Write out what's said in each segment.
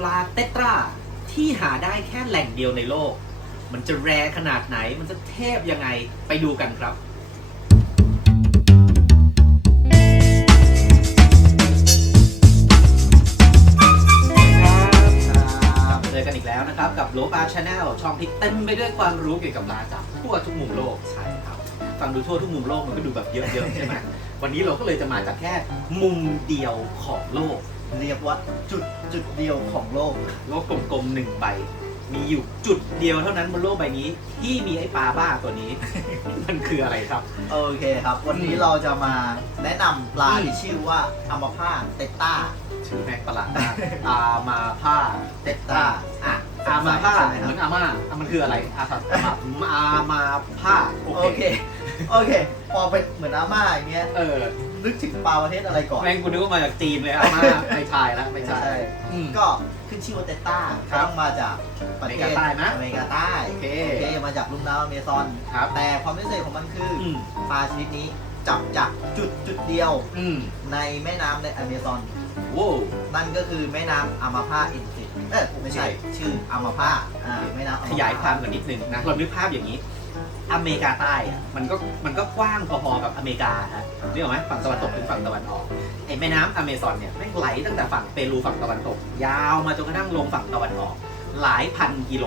ปลาเตตราที่หาได้แค่แหล่งเดียวในโลก มันจะแรขนาดไหน มันจะเทพยังไง ไปดูกันครับเจอกันอีกแล้วนะครับ กับโลปาชาแนลช่องที่เต็มไปด้วยความรู้เกี่ยวกับปลาจากทั่วทุกมุมโลก ใช่ครับ ฟังดูทั่วทุกมุมโลกมันก็ดูแบบเยอะๆใช่ไหมวันนี้เราก็เลยจะมาจากแค่มุมเดียวของโลก เรียกว่าจุดจุดเดียวของโลก โลกกลมๆหนึ่งใบ มีอยู่จุดเดียวเท่านั้นบนโลกใบนี้ ที่มีไอ้ปลาบ้าตัวนี้ มันคืออะไรครับ โอเคครับ วันนี้อืมเราจะมาแนะนำปลาอืมที่ชื่อว่าอัมพาเตต้า ชื่อแม่งประหลาดมากอามาผ้าเตต้าอะอามาผ้าใช่ไหมครับ เหมือนอาม่าอะมันคืออะไรอาครับอามาผ้าโอโอเคเค โอเค พอเป็นเหมือนอาม่าอย่างเงี้ย เออ นึกถึงปลาประเทศอะไรก่อนแม่งกูนึกว่ามาจากจีนเลยอาม่าไม่ใช่แล้วไม่ใช่ อืม ก็ขึ้นชื่อว่าเตต้าครับ ต้องมาจากประเทศอเมริกาใต้นะอเมริกาใต้โอเคมาจากลุ่มน้ำอเมซอน ครับ แต่ความพิเศษของมันคือออืมปลาชนิดนี้จับจากจุดจุดเดียวอืมในแม่น้ำในอเมซอน โว้วนั่นก็คือแม่น้ำอามาพาอินสิตเออไม่ใช่โอเคชื่ออามาพาอ่าแม่น้ำขยายความกันนิดนึงนะเรานึกภาพอย่างนี้ อเมริกาใต้อะมันก็มันก็กว้างพอๆกับอเมริกาฮะนึกออกไหมฝั่งตะวันตกถึงฝั่งตะวันออกไอ้แม่น้ำอเมซอนเนี่ยแม่งไหลตั้งแต่ฝั่งเปรูฝั่งตะวันตก ยาวมาจนกระทั่งลงฝั่งตะวันออก หลายพันกิโล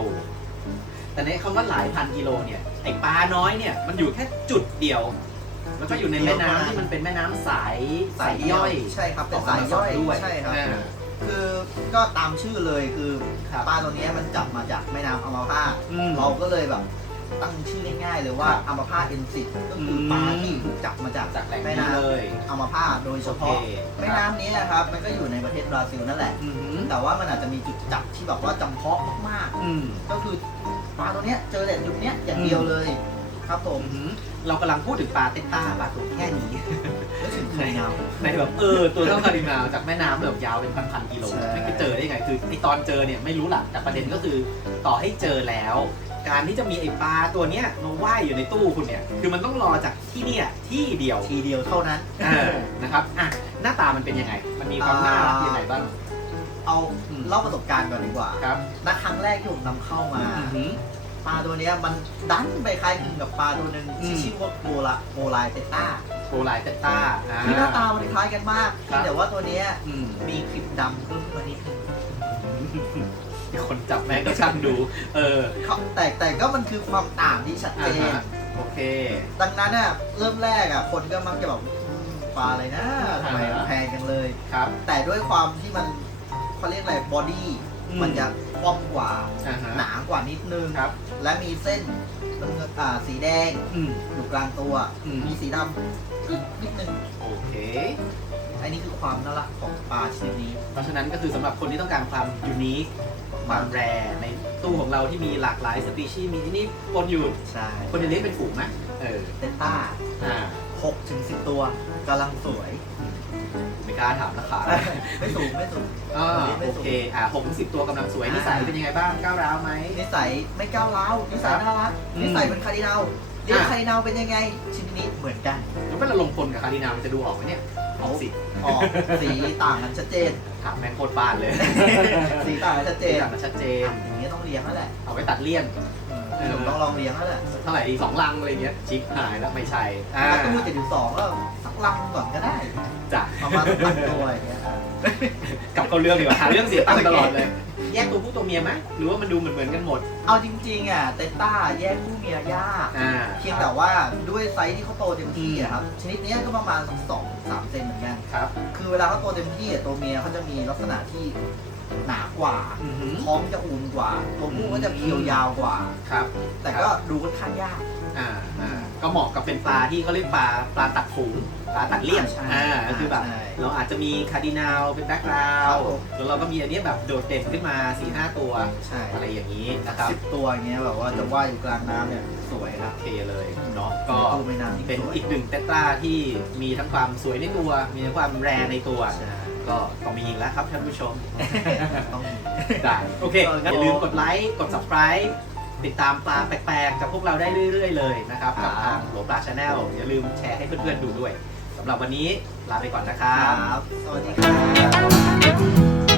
แต่ในคำว่าหลายพันกิโลเนี่ยไอ้ปลาน้อยเนี่ยมันอยู่แค่จุดเดียว แล้วก็อยู่ในแม่น้ำที่มันเป็นแม่น้ำสายสายย่อย ใช่ครับขเป็อนงสายย่อยด้วยใช่ครับ อ่า คือก็ตามชื่อเลยคือครับ ปลาตัวเนี้ยมันจับมาจากแม่น้ำอามาพาอืม เราก็เลยแบบ ตั้งชื่อง่ายๆเลยว่าครับอามาพาเอ็นสิตก็คืออมปลาที่ถูกจับมาจากจากแหล่งแม่นี้น้เลยำอามาพาโดยเฉโอเคพาะแม่น้ำนี้นะครับมันก็อยู่ในประเทศบราซิลนั่นแหละ อืมแต่ว่ามันอาจจะมีจุดจับที่แบบว่าจำเพาะมากอืม ๆก็คือปลาตัวเนี้ยเจอแต่จุดเนี้ยอย่างเดียวเลย ครับผมอืมเรากำลังพูดถึงปลาเตต้าปลาตัวแค่นี้นึกถึงไข่เงาในแบบเออตัวเท่าคารินาจากแม่น้ำแบบยาวเป็นพันๆกิโลใช่ ไม่ไปเจอได้ไงคือไอตอนเจอเนี่ยไม่รู้หลักแต่ประเด็นก็คือต่อให้เจอแล้ว การที่จะมีไอปลาตัวเนี้ยมาว่ายอยู่ในตู้คุณเนี่ย คือมันต้องรอจากที่เนี่ยที่เดียวทีเดียวเท่านั้นอ่านะครับอะหน้าตามันเป็นยังไง มันมีความน่ารักยังไงบ้าง เอาอืม เล่าประสบการณ์ก่อนดีกว่าครับณครั้งแรกที่ผมนำเข้ามา อือหือ ปลาตัวเนี้ยมันดันไปคล้ายคลึงกับปลาตัวหนึ่งอืที่ม ชื่อว่าโกลาโกลายเตต้าโกลายเตต้าอ่าคือหน้าตามันคล้ายกันมากครับ แต่ว่าตัวเนี้ยอืมมีคลิปดำเพิ่มขึ้นมานิดนึงมี คนจับแม่งก็ช่างดู เออ เขาแต่แต่ก็มันคือความต่างที่ชัดเจอ่านฮะ โอเค ดังนั้นน่ะเริ่มแรกอะคนก็มักจะแบบอืมปลาอะไรนะทำไมอ่าฮะแพงจังเลย ครับ แต่ด้วยความที่มันเขาเรียกอะไรบอดี้อืม มันจะคว่ำกว่า อ่าฮะหนากว่านิดนึง ครับ และมีเส้นน้ำเงินอ่าสีแดงอืม อยู่กลางตัว อืม มีสีดำกึ๊กนิดนึง โอเค อันนี้คือความน่ารักของปลาชนิดนี้ เพราะฉะนั้นก็คือสำหรับคนที่ต้องการความยูนิค ความแรในตู้ของเราที่มีหลากหลายสปีชีส์มีที่นี่ปนอยู่ใช่คนจะเลี้ยงเป็นฝูงไหมเออเตต้าอ่า6ถึง10ตัวกำลังสวย ไม่กล้าถามราคาไม่สูงไม่สูงอ่าโอเคอ่าหกถึงสิบตัวกำลังสวยนิสัยเป็นยังไงบ้างก้าวร้าวไหมนิสัยไม่ก้าวร้าวนิสัยน่ารักอืมนิสัยเป็นคาร์ดินาล เรียกอะคาร์ดินาลเป็นยังไงชนิดนี้เหมือนกันแล้วเวลาลงพลกับคารินามันจะดูออกไหมเนี่ยออกสิออกสีต่างกันชัดเจนถามแม่งโคตรบ้านเลย สีต่างกันชัดเจสีนต่างกันชัดเจนอย่างนี้ต้องเลี้ยงแล้วแหละเอาไว้ตัดเลี่ยนเออผมต้องลองเลี้ยงแล้วแหละเท่าไหร่ดีสองลังอะไรเงี้ยชิปหายแล้วไม่ใช่อ่าถ้าตู้เจ็ดสิบสองก็สักลังก่อนก็ได้จ้ะประมาณพันตัวอย่างเงี้ยครับกลับเข้าเรื่องดีกว่าหาเรื่องเสียตังค์ตลอดเลย แยกตัวผู้ตัวเมียไหมหรือว่ามันดูเหมือนเหมือนๆกันหมด เอาจริงๆอะเตต้าแยกคู่เมียยากอ่าเพียงแต่ว่าด้วยไซส์ที่เขาโตเต็มที่อะครับชนิดเนี้ยก็ประมาณสักสองสามเซนเหมือนกัน ครับ คือเวลาเขาโตเต็มที่อะตัวเมียเขาจะมีลักษณะที่ หนากว่า อือหือ ท้องจะอูมกว่า ตัวผู้ก็จะเพียวยาวกว่า ครับแต่ก็ดูค่อนข้างยาก อ่าอ่าก็เหมาะกับเป็นปลาที่เขาเรียกปลาปลาตัดฝูงปลาตัดเลี่ยนใช่อ่าก็คือแบบ ใช่เราอาจจะมีคาร์ดินาลเป็นแบ็กกราวครับด์ผม แล้วเราก็มีอันเนี้ยแบบโดดเด่นขึ้นมา4ีหตัว ใช่อะไรอย่างนี้นะครับสิบตัวอย่างเงี้ยแบบว่าจะว่ายอยู่กลางน้ำเนี่ยสวยครับโอเคเลยเนาะก็ตู้ไม่น้ำที่เป็นสวยอีกหนึ่งเตตราที่มีทั้งความสวยในตัว มีทั้งความแรในตัว ใช่ ก็ต้องมีอีกแล้วครับท่านผู้ชม ต้องได้โอเคโอเคงั้นอย่าลืมกดไลค์ กด subscribe ติดตามปลาแปลกๆ กับพวกเราได้เรื่อยๆ เลยนะครับกับทางโหลปลาชาแนลอย่าลืมแชร์ให้เพื่อนๆดูด้วยสำหรับวันนี้ลาไปก่อนนะคครัรับบสวัสดีครับ